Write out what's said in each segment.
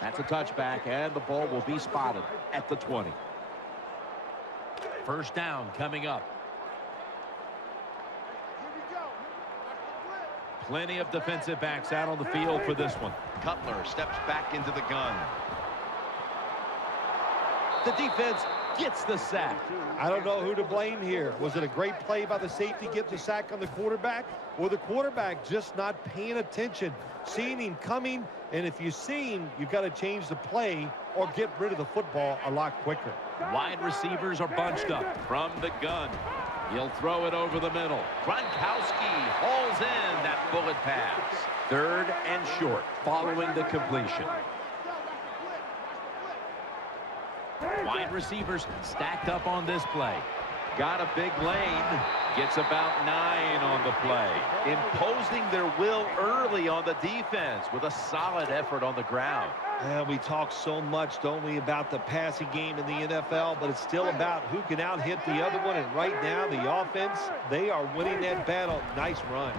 That's a touchback, and the ball will be spotted at the 20. First down coming up. Plenty of defensive backs out on the field for this one. Cutler steps back into the gun. The defense gets the sack. I don't know who to blame here. Was it a great play by the safety get the sack on the quarterback, or the quarterback just not paying attention, seeing him coming? And if you see him, you've got to change the play or get rid of the football a lot quicker. Wide receivers are bunched up from the gun. He'll throw it over the middle. Gronkowski hauls in that bullet pass. Third and short following the completion. Wide receivers stacked up on this play. Got a big lane. Gets about 9 on the play. Imposing their will early on the defense with a solid effort on the ground. We talk so much, don't we, about the passing game in the NFL, but it's still about who can out-hit the other one. And right now, the offense, they are winning that battle. Nice run.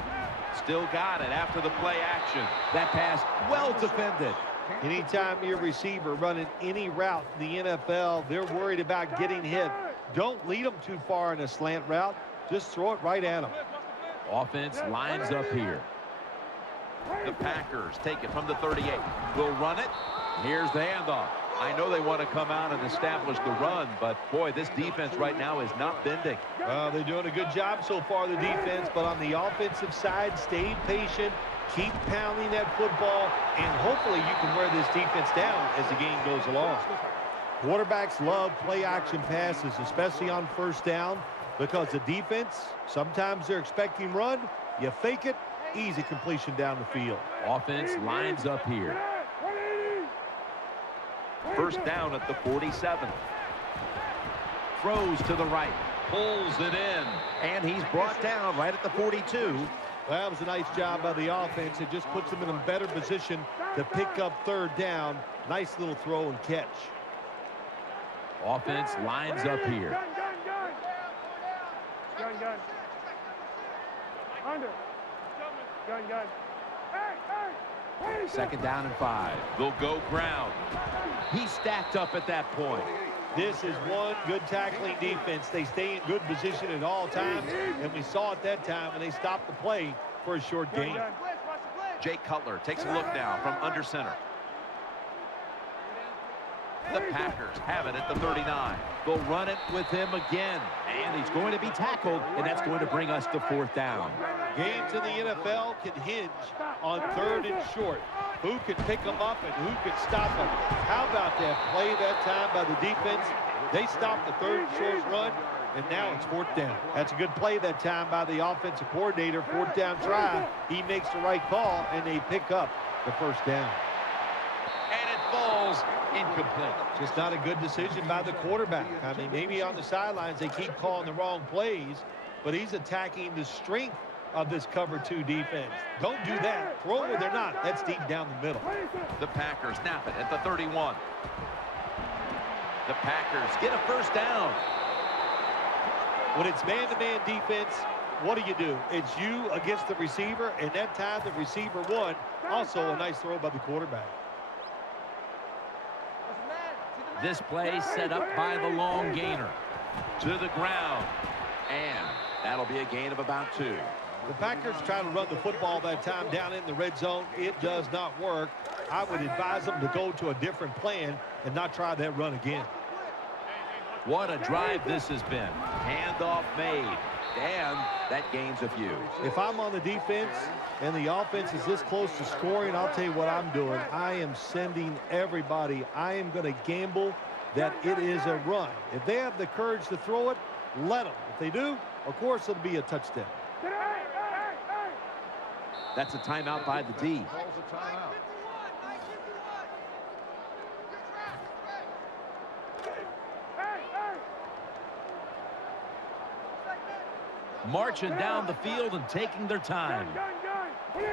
Still got it after the play action. That pass well defended. Anytime your receiver running any route in the NFL, they're worried about getting hit. Don't lead them too far in a slant route. Just throw it right at them. Offense lines up here. The Packers take it from the 38. Will run it. Here's the handoff. I know they want to come out and establish the run, but boy, this defense right now is not bending. They're doing a good job so far, the defense, but on the offensive side, stay patient, keep pounding that football, and hopefully you can wear this defense down as the game goes along. Quarterbacks love play-action passes, especially on first down, because the defense, sometimes they're expecting run. You fake it, easy completion down the field. Offense lines up here. First down at the 47. Throws to the right. Pulls it in. And he's brought down right at the 42. Well, that was a nice job by the offense. It just puts them in a better position to pick up third down. Nice little throw and catch. Offense lines up here. Gun, gun. Under. Gun, gun. Second down and 5. They'll go ground. He's stacked up at that point. This is one good tackling defense. They stay in good position at all times, and we saw it that time when they stopped the play for a short gain. Jay Cutler takes a look now from under center. The Packers have it at the 39. They'll run it with him again. And he's going to be tackled, and that's going to bring us to fourth down. Games in the NFL can hinge on third and short. Who can pick them up and who can stop them? How about that play that time by the defense? They stopped the third and short run, and now it's fourth down. That's a good play that time by the offensive coordinator. Fourth down try. He makes the right call, and they pick up the first down. And it falls incomplete. Just not a good decision by the quarterback. I mean, maybe on the sidelines they keep calling the wrong plays, but he's attacking the strength of this cover 2 defense. Don't do that. Throw where they're not. That's deep down the middle. The Packers snap it at the 31. The Packers get a first down. When it's man-to-man defense, what do? It's you against the receiver, and that time the receiver won. Also a nice throw by the quarterback. This play set up by the long gainer. To the ground. And that'll be a gain of about 2. The Packers try to run the football that time down in the red zone. It does not work. I would advise them to go to a different plan and not try that run again. What a drive this has been. Handoff made. And that gains a few. If I'm on the defense and the offense is this close to scoring, I'll tell you what I'm doing. I am sending everybody. I am going to gamble that it is a run. If they have the courage to throw it, let them. If they do, of course, it'll be a touchdown. That's a timeout by the D. Marching down the field and taking their time.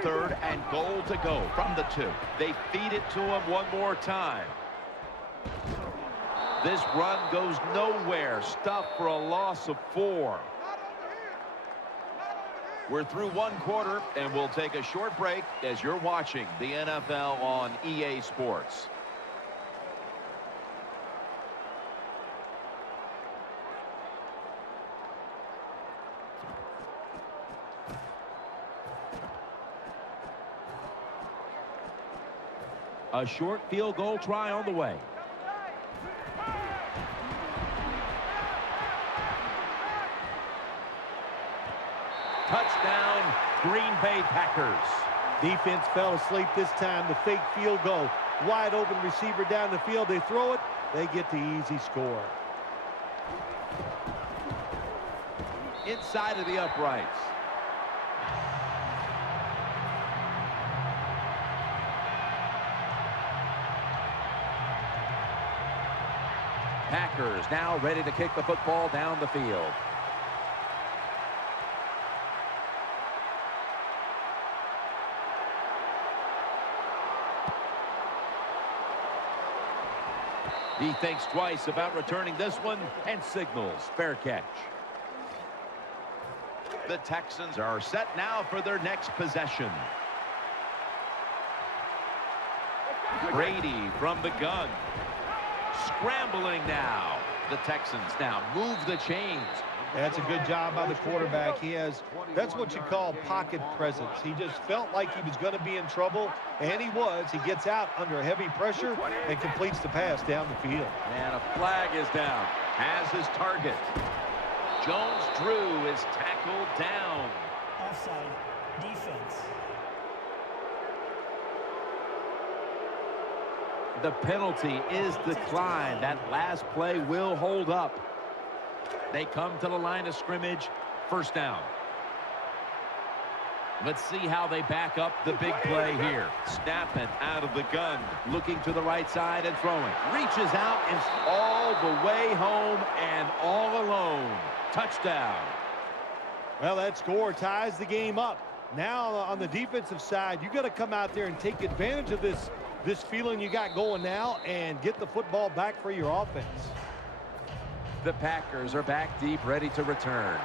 Third and goal to go from the 2. They feed it to him one more time. This run goes nowhere. Stuffed for a loss of 4. We're through one quarter, and we'll take a short break as you're watching the NFL on EA Sports. A short field goal try on the way. Touchdown, Green Bay Packers. Defense fell asleep this time. The fake field goal. Wide open receiver down the field. They throw it. They get the easy score. Inside of the uprights. Packers now ready to kick the football down the field. He thinks twice about returning this one and signals fair catch. The Texans are set now for their next possession. Brady from the gun. Scrambling now. The Texans now move the chains. That's a good job by the quarterback. That's what you call pocket presence. He just felt like he was going to be in trouble, and he was. He gets out under heavy pressure and completes the pass down the field. And a flag is down. Has his target. Jones-Drew is tackled down. Offside. Defense. The penalty is declined. That last play will hold up. They come to the line of scrimmage. First down. Let's see how they back up the big play here. Snapping out of the gun. Looking to the right side and throwing. Reaches out and all the way home and all alone. Touchdown. Well, that score ties the game up. Now on the defensive side, you got to come out there and take advantage of this feeling you got going now and get the football back for your offense. The Packers are back deep, ready to return.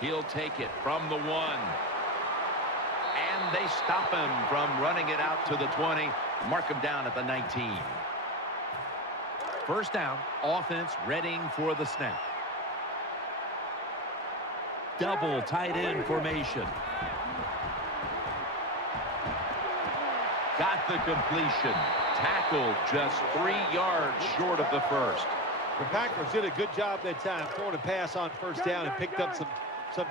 He'll take it from the 1. And they stop him from running it out to the 20. Mark him down at the 19. First down, offense readying for the snap. Double tight end formation. Got the completion. Tackled just 3 yards short of the first. The Packers did a good job that time throwing a pass on first down and picked up some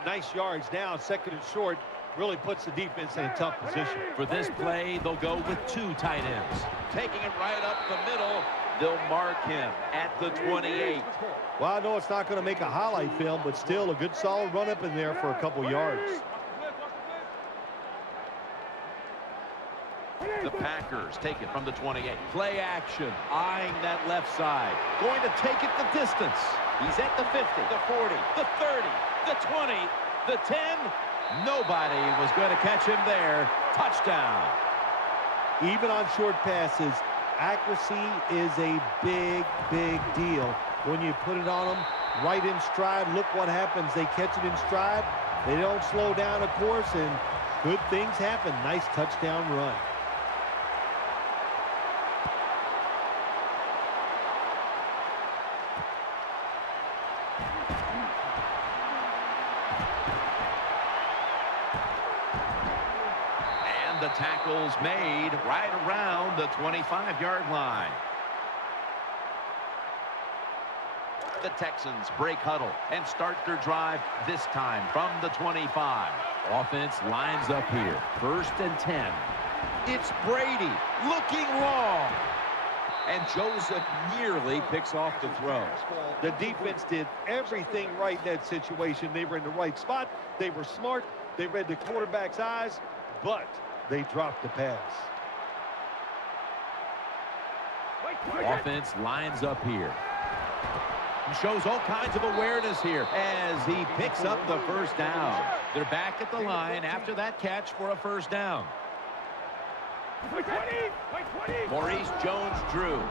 nice yards. Now second and short really puts the defense in a tough position. For this play, they'll go with 2 tight ends. Taking it right up the middle. They'll mark him at the 28. Well, I know it's not going to make a highlight film, but still a good solid run up in there for a couple yards. The Packers take it from the 28. Play action, eyeing that left side. Going to take it the distance. He's at the 50, the 40, the 30, the 20, the 10. Nobody was going to catch him there. Touchdown. Even on short passes, accuracy is a big, big deal. When you put it on them right in stride, look what happens. They catch it in stride. They don't slow down, of course, and good things happen. Nice touchdown run. The tackle's made right around the 25-yard line. The Texans break huddle and start their drive this time from the 25. Offense lines up here. 1st and 10. It's Brady looking long. And Joseph nearly picks off the throw. The defense did everything right in that situation. They were in the right spot. They were smart. They read the quarterback's eyes, but they dropped the pass. Offense lines up here. Shows all kinds of awareness here as he picks up the first down. They're back at the line after that catch for a first down. Maurice Jones-Drew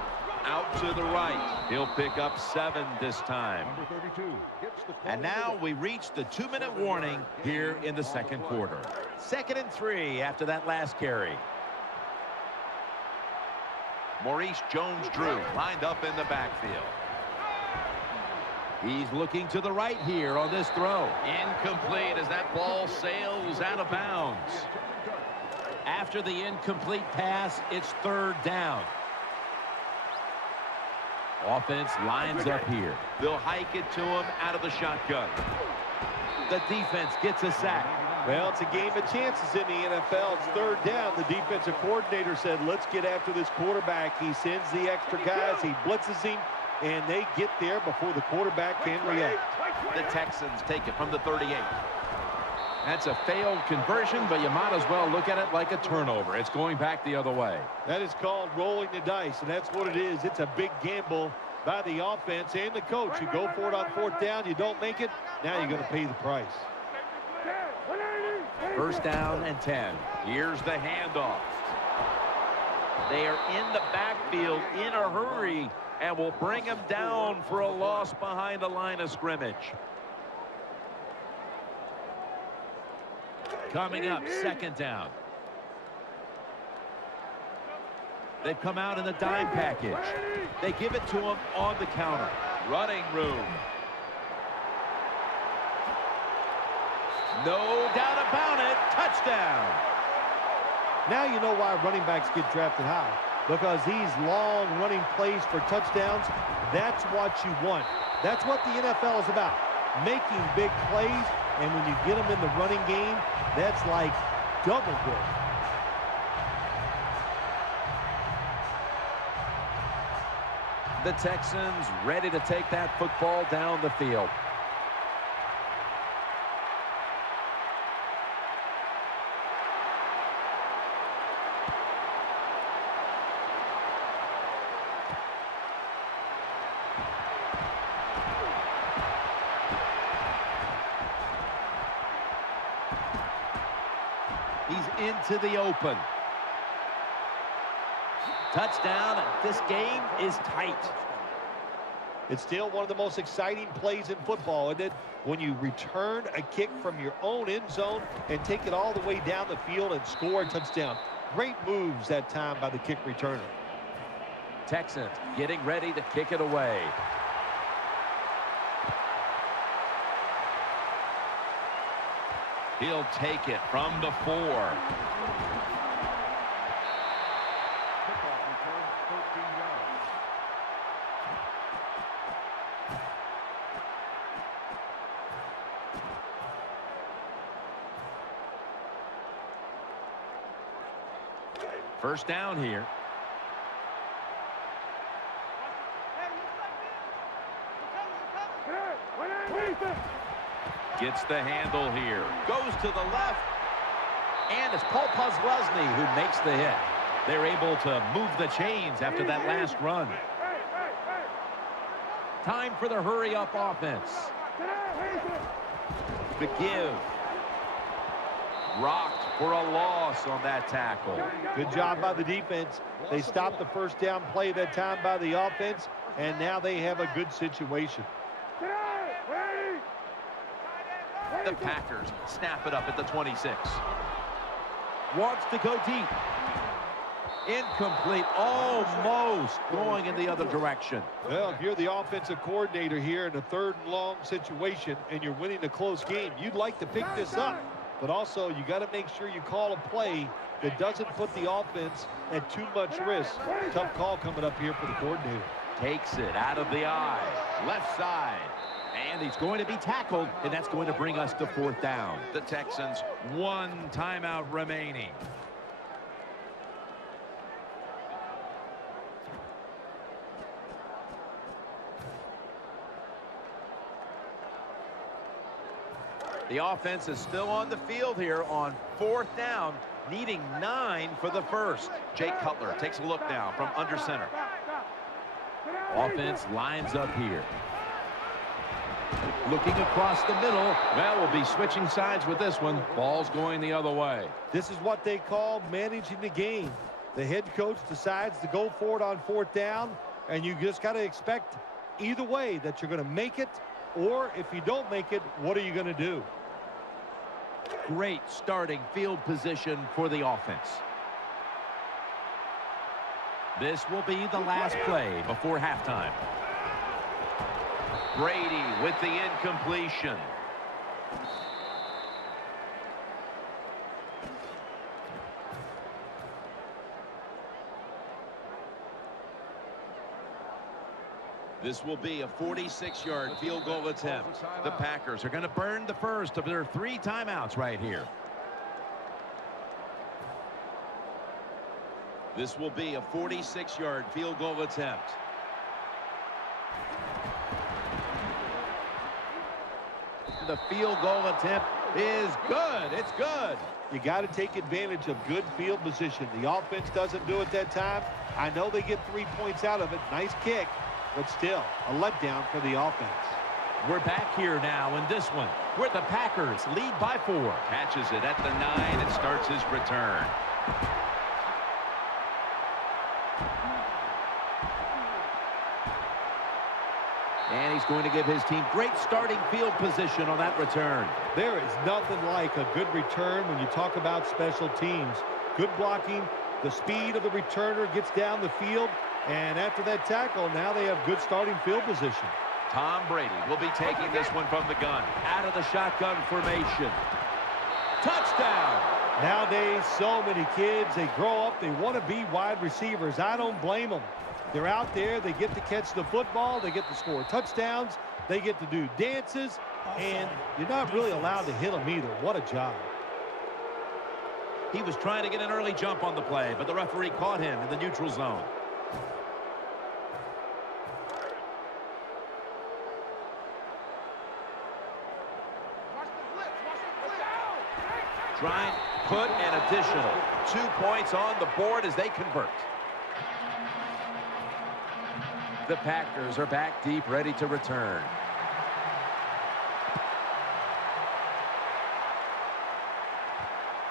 out to the right. He'll pick up 7 this time. And now we reach the 2-minute warning here in the second quarter. 2nd and 3 after that last carry. Maurice Jones-Drew lined up in the backfield. He's looking to the right here on this throw. Incomplete as that ball sails out of bounds. After the incomplete pass, it's third down. Offense lines up here. They'll hike it to him out of the shotgun. The defense gets a sack. Well, it's a game of chances in the NFL. It's third down. The defensive coordinator said, let's get after this quarterback. He sends the extra guys. He blitzes him, and they get there before the quarterback can react. The Texans take it from the 38. That's a failed conversion, but you might as well look at it like a turnover. It's going back the other way. That is called rolling the dice, and that's what it is. It's a big gamble by the offense and the coach. You go for it on fourth down, you don't make it, now you're going to pay the price. First down and 10. Here's the handoff. They are in the backfield in a hurry and will bring him down for a loss behind the line of scrimmage. Coming up, second down. They've come out in the dime package. They give it to him on the counter. Running room. No doubt about it. Touchdown. Now you know why running backs get drafted high. Because these long running plays for touchdowns, that's what you want. That's what the NFL is about. Making big plays, and when you get them in the running game, that's like double good. The Texans ready to take that football down the field. He's into the open. Touchdown, and this game is tight. It's still one of the most exciting plays in football, isn't it? When you return a kick from your own end zone and take it all the way down the field and score a touchdown. Great moves that time by the kick returner. Texans getting ready to kick it away. He'll take it from the 4. First down here. Gets the handle here. Goes to the left. And it's Paul Posluszny who makes the hit. They're able to move the chains after that last run. Time for the hurry-up offense. The give. Rocked for a loss on that tackle. Good job by the defense. They stopped the first down play that time by the offense, and now they have a good situation. The Packers snap it up at the 26. Wants to go deep. Incomplete. Almost going in the other direction. Well, if you're the offensive coordinator here in a third and long situation and you're winning a close game, you'd like to pick this up. But also, you got to make sure you call a play that doesn't put the offense at too much risk. Tough call coming up here for the coordinator. Takes it out of the eye. Left side. And he's going to be tackled, and that's going to bring us to fourth down. The Texans, one timeout remaining. The offense is still on the field here on fourth down, needing 9 for the first. Jake Cutler takes a look now from under center. Offense lines up here. Looking across the middle. Well, we'll be switching sides with this one. Ball's going the other way. This is what they call managing the game. The head coach decides to go for it on fourth down, and you just got to expect either way that you're going to make it, or if you don't make it, what are you going to do? Great starting field position for the offense. This will be the last play before halftime. Brady with the incompletion. This will be a 46-yard field goal attempt. The Packers are going to burn the first of their 3 timeouts right here. This will be a 46-yard field goal attempt. The field goal attempt is good. It's good. You got to take advantage of good field position. The offense doesn't do it that time. I know they get 3 points out of it. Nice kick. But still, a letdown for the offense. We're back here now in this one, where the Packers lead by 4. Catches it at the 9 and starts his return. And he's going to give his team great starting field position on that return. There is nothing like a good return when you talk about special teams. Good blocking, the speed of the returner gets down the field. And after that tackle, now they have good starting field position. Tom Brady will be taking this one from the gun. Out of the shotgun formation. Touchdown! Nowadays, so many kids, they grow up, they want to be wide receivers. I don't blame them. They're out there, they get to catch the football, they get to score touchdowns, they get to do dances, and you're not really allowed to hit them either. What a job. He was trying to get an early jump on the play, but the referee caught him in the neutral zone. Trying to put an additional 2 points on the board as they convert. The Packers are back deep, ready to return.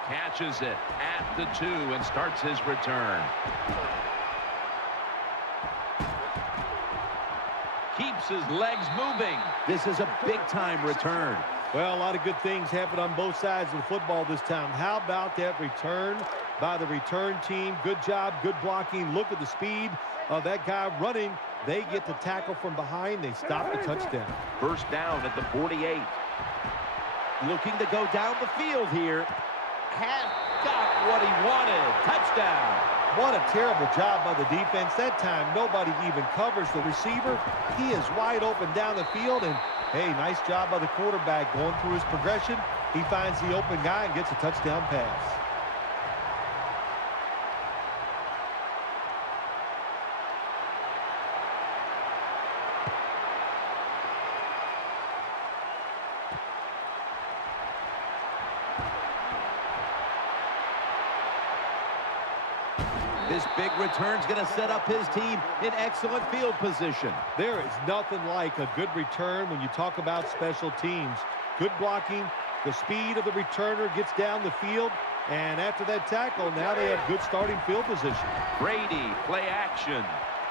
Catches it at the 2 and starts his return. Keeps his legs moving. This is a big-time return. Well, a lot of good things happen on both sides of the football this time. How about that return by the return team? Good job, good blocking. Look at the speed of that guy running. They get the tackle from behind. They stop the touchdown. First down at the 48. Looking to go down the field here. Has got what he wanted. Touchdown. What a terrible job by the defense. That time, nobody even covers the receiver. He is wide open down the field, and hey, nice job by the quarterback going through his progression. He finds the open guy and gets a touchdown pass. This big return's going to set up his team in excellent field position. There is nothing like a good return when you talk about special teams. Good blocking, the speed of the returner gets down the field, and after that tackle, now they have good starting field position. Brady, play action,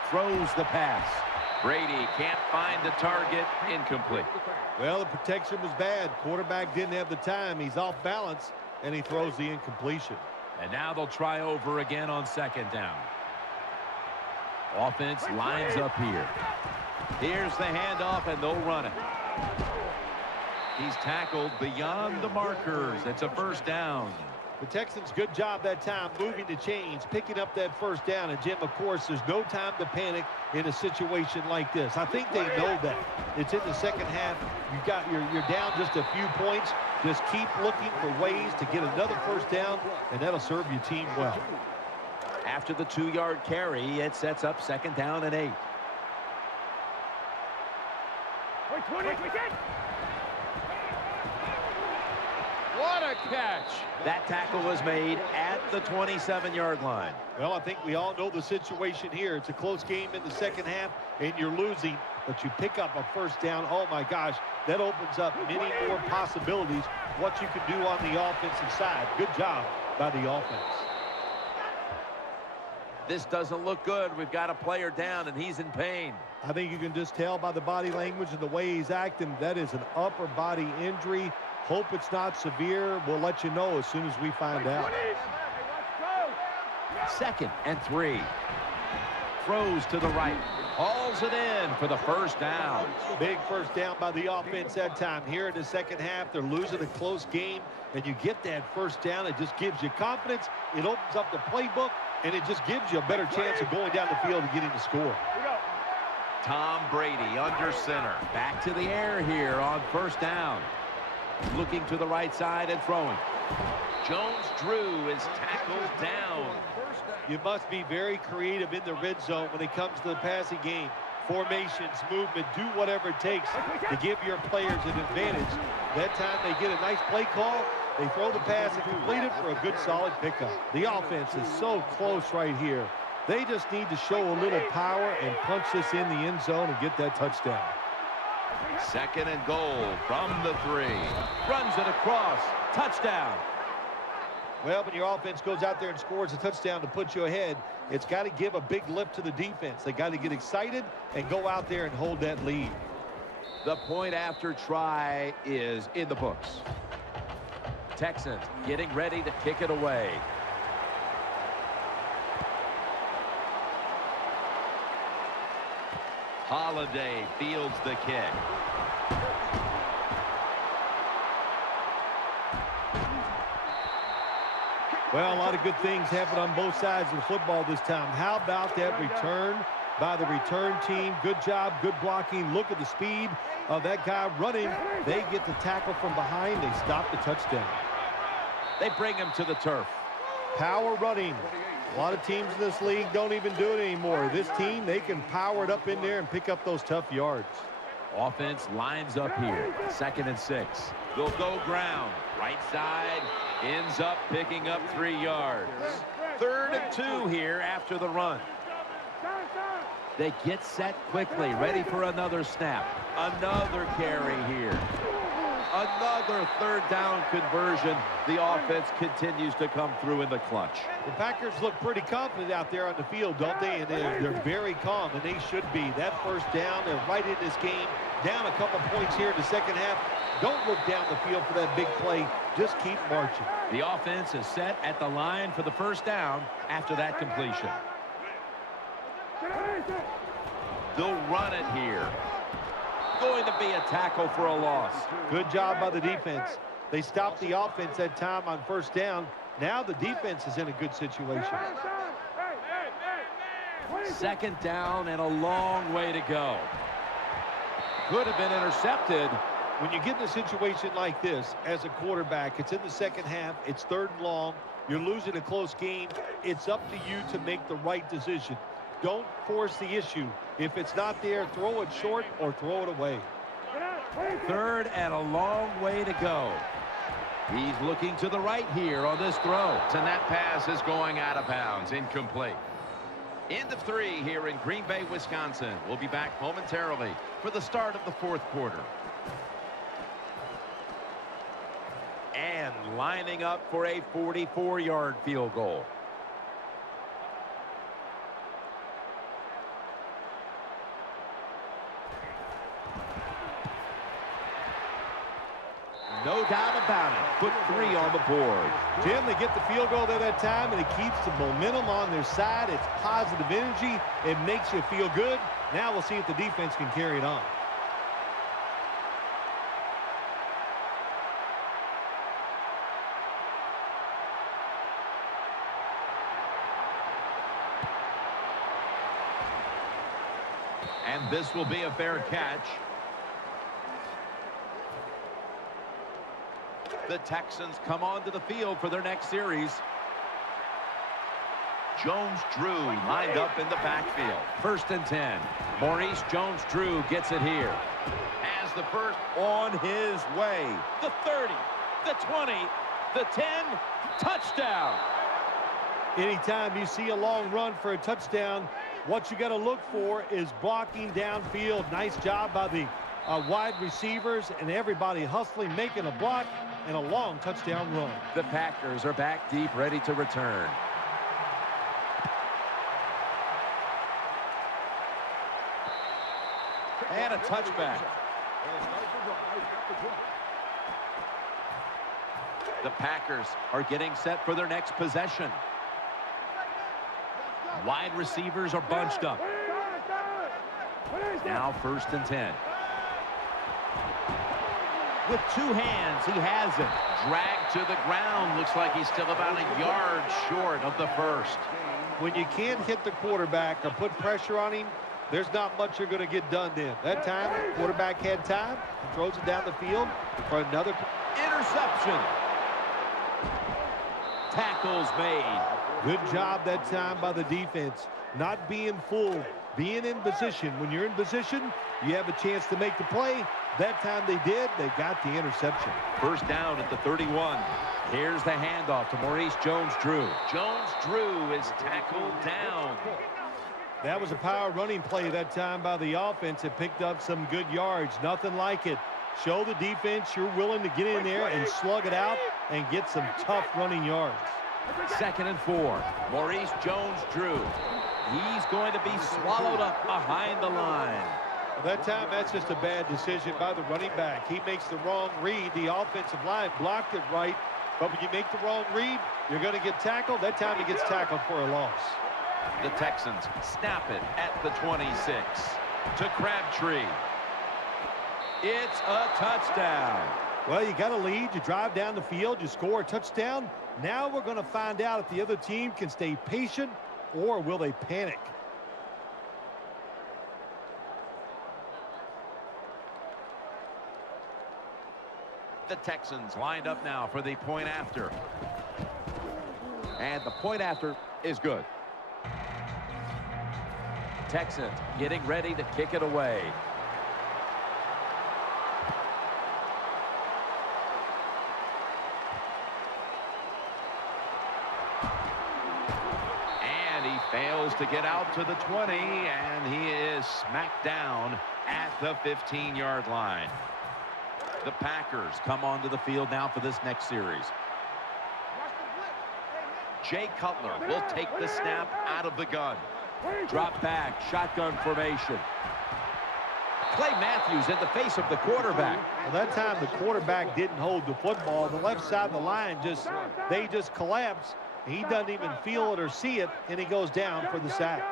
throws the pass. Brady can't find the target, incomplete. Well, the protection was bad. Quarterback didn't have the time. He's off balance, and he throws the incompletion. And now they'll try over again on second down. Offense lines up here. Here's the handoff, and they'll run it. He's tackled beyond the markers. It's a first down. The Texans, good job that time moving the chains, picking up that first down. And, Jim, of course, there's no time to panic in a situation like this. I think they know that. It's in the second half. You're down just a few points. Just keep looking for ways to get another first down, and that'll serve your team well. After the 2-yard carry, it sets up second down and 8. What a catch! That tackle was made at the 27-yard line. Well, I think we all know the situation here. It's a close game in the second half, and you're losing, but you pick up a first down. Oh, my gosh, that opens up many more possibilities what you can do on the offensive side. Good job by the offense. This doesn't look good. We've got a player down, and he's in pain. I think you can just tell by the body language and the way he's acting that is an upper body injury. Hope it's not severe. We'll let you know as soon as we find out. Second and 3. Throws to the right. Hauls it in for the first down. Big first down by the offense that time. Here in the second half, they're losing a close game, and you get that first down. It just gives you confidence. It opens up the playbook, and it just gives you a better chance of going down the field and getting the score. Tom Brady under center. Back to the air here on first down. Looking to the right side and throwing. Jones-Drew is tackled down. You must be very creative in the red zone when it comes to the passing game. Formations, movement, do whatever it takes to give your players an advantage. That time they get a nice play call. They throw the pass and complete it for a good, solid pickup. The offense is so close right here. They just need to show a little power and punch this in the end zone and get that touchdown. Second and goal from the 3. Runs it across. Touchdown. Well, when your offense goes out there and scores a touchdown to put you ahead, it's got to give a big lift to the defense. They got to get excited and go out there and hold that lead. The point after try is in the books. Texans getting ready to kick it away. Holiday fields the kick. Well, a lot of good things happen on both sides of the football this time. How about that return by the return team? Good job, good blocking. Look at the speed of that guy running. They get the tackle from behind. They stop the touchdown. They bring him to the turf. Power running. A lot of teams in this league don't even do it anymore. This team, they can power it up in there and pick up those tough yards. Offense lines up here. 2nd and 6. They'll go ground. Right side. Ends up picking up 3 yards. 3rd and 2 here after the run. They get set quickly. Ready for another snap. Another carry here. Another 3rd down conversion. The offense continues to come through in the clutch. The Packers look pretty confident out there on the field, don't they? And they're very calm, and they should be. That first down, they're right in this game. Down a couple points here in the second half. Don't look down the field for that big play. Just keep marching. The offense is set at the line for the first down after that completion. They'll run it here. Going to be a tackle for a loss. Good job by the defense. They stopped the offense that time on first down. Now the defense is in a good situation. 2nd down and a long way to go. Could have been intercepted. When you get in a situation like this as a quarterback, it's in the second half, it's 3rd and long, you're losing a close game, it's up to you to make the right decision. Don't force the issue. If it's not there, throw it short or throw it away. 3rd and a long way to go. He's looking to the right here on this throw. And that pass is going out of bounds. Incomplete. End of 3 here in Green Bay, Wisconsin. We'll be back momentarily for the start of the 4th quarter. And lining up for a 44-yard field goal. No doubt about it. Put 3 on the board. Jim, they get the field goal there that time, and it keeps the momentum on their side. It's positive energy. It makes you feel good. Now we'll see if the defense can carry it on. And this will be a fair catch. The Texans come onto the field for their next series. Jones-Drew lined up in the backfield. 1st and 10. Maurice Jones-Drew gets it here. Has the first on his way. The 30, the 20, the 10, touchdown. Anytime you see a long run for a touchdown, what you got to look for is blocking downfield. Nice job by the wide receivers and everybody hustling, making a block and a long touchdown run. The Packers are back deep, ready to return. And a touchback. The Packers are getting set for their next possession. Wide receivers are bunched up. Now 1st and 10. With 2 hands, he has it. Dragged to the ground. Looks like he's still about a yard short of the first. When you can't hit the quarterback or put pressure on him, there's not much you're going to get done then. That time, the quarterback had time. He throws it down the field for another interception. Tackles made. Good job that time by the defense. Not being fooled, being in position. When you're in position, you have a chance to make the play. That time they did. They got the interception. 1st down at the 31. Here's the handoff to Maurice Jones-Drew. Jones-Drew is tackled down. That was a power running play that time by the offense. It picked up some good yards. Nothing like it. Show the defense you're willing to get in there and slug it out and get some tough running yards. 2nd and 4. Maurice Jones-Drew. He's going to be swallowed up behind the line. That time, that's just a bad decision by the running back. He makes the wrong read. The offensive line blocked it right. But when you make the wrong read, you're going to get tackled. That time he gets tackled for a loss. The Texans snap it at the 26 to Crabtree. It's a touchdown. Well, you got a lead. You drive down the field. You score a touchdown. Now we're going to find out if the other team can stay patient or will they panic. The Texans lined up now for the point after. And the point after is good. Texans getting ready to kick it away. And he fails to get out to the 20, and he is smacked down at the 15-yard line. The Packers come onto the field now for this next series. Jay Cutler will take the snap out of the gun. Drop back, shotgun formation. Clay Matthews in the face of the quarterback. Well, that time the quarterback didn't hold the football. The left side of the line they just collapse. He doesn't even feel it or see it, and he goes down for the sack.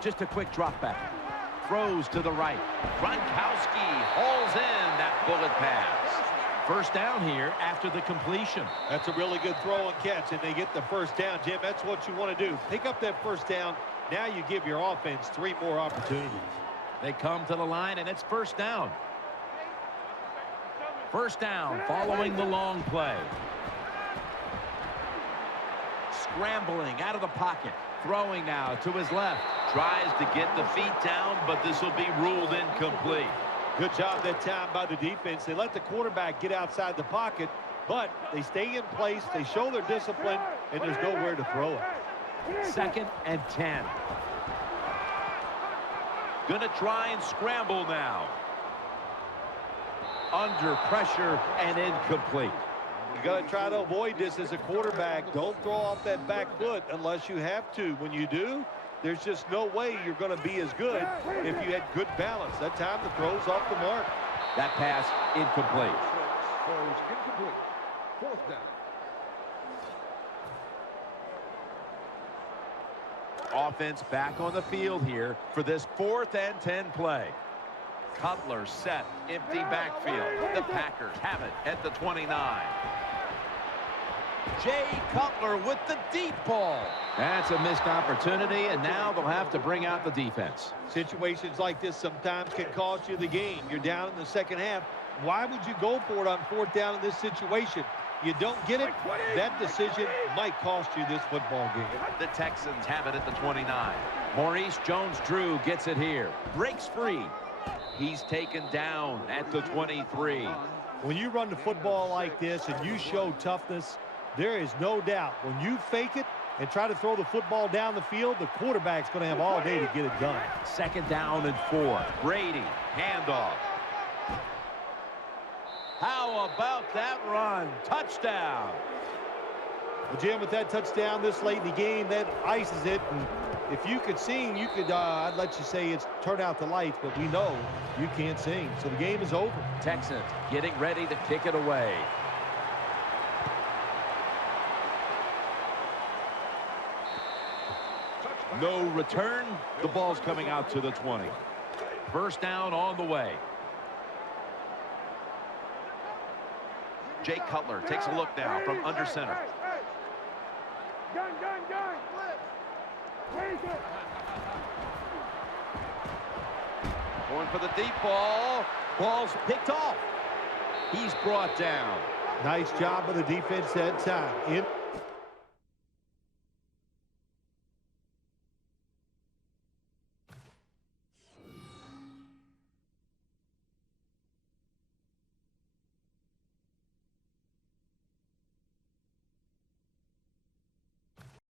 Just a quick drop back. Throws to the right. Gronkowski hauls in that bullet pass. 1st down here after the completion. That's a really good throw and catch, and they get the 1st down, Jim. That's what you want to do. Pick up that 1st down. Now you give your offense 3 more opportunities. They come to the line, and it's 1st down. 1st down following the long play. Scrambling out of the pocket. Throwing now to his left. Tries to get the feet down, but this will be ruled incomplete. Good job that time by the defense. They let the quarterback get outside the pocket, but they stay in place. They show their discipline, and there's nowhere to throw it. 2nd and 10. Gonna try and scramble now. Under pressure and incomplete. You got to try to avoid this as a quarterback. Don't throw off that back foot unless you have to. When you do, there's just no way you're going to be as good if you had good balance. That time the throw's off the mark. That pass incomplete. Incomplete. 4th down. Offense back on the field here for this 4th and 10 play. Cutler set, empty backfield. The Packers have it at the 29. Jay Cutler with the deep ball. That's a missed opportunity, and now they'll have to bring out the defense. Situations like this sometimes can cost you the game. You're down in the 2nd half. Why would you go for it on 4th down in this situation? You don't get it, that decision might cost you this football game. The Texans have it at the 29. Maurice Jones-Drew gets it here. Breaks free. He's taken down at the 23. When you run the football like this and you show toughness, there is no doubt when you fake it and try to throw the football down the field, the quarterback's going to have all day to get it done. 2nd down and 4. Brady, handoff. How about that run? Touchdown. Well, Jim, with that touchdown this late in the game, that ices it. And if you could sing, you could, I'd let you say it's turn out the lights, but we know you can't sing. So the game is over. Texans getting ready to kick it away. No return. The ball's coming out to the 20. First down on the way. Jay Cutler takes a look now from under center. Gun. Going for the deep ball. Ball's picked off. He's brought down. Nice job of the defense that time.